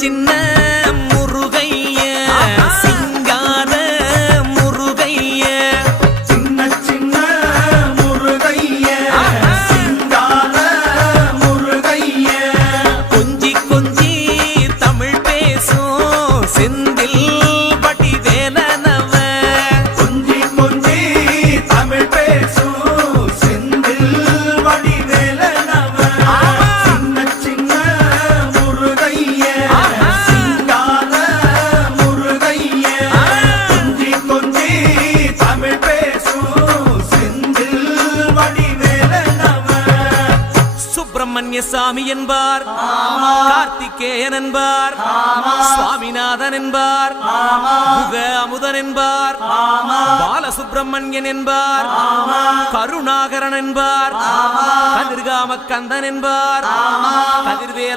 சின்ன முருகைய சிங்கார முருகைய சின்ன சின்ன முருகைய சிங்கார முருகைய கொஞ்சி கொஞ்சி தமிழ் பேசும் செந்தில் வடிவேலனவ கொஞ்சி கொஞ்சி தமிழ் பேசும் செந்தில் வடிவேலனவ சின்ன சின்ன முருகைய சிங்கார முருகைய கொஞ்சி கொஞ்சி தமிழ் பேசும் செந்தில் வடிவேலனவ சுப்பிரமணிய சாமி என்பார், கார்த்திகேயன் என்பார், சுவாமிநாதன் என்பார், முக அமுதன் என்பார், பாலசுப்பிரமணியன் என்பார், கருணாகரன் என்பார், கதிர்காம கந்தன் என்பார், கதிர்வேல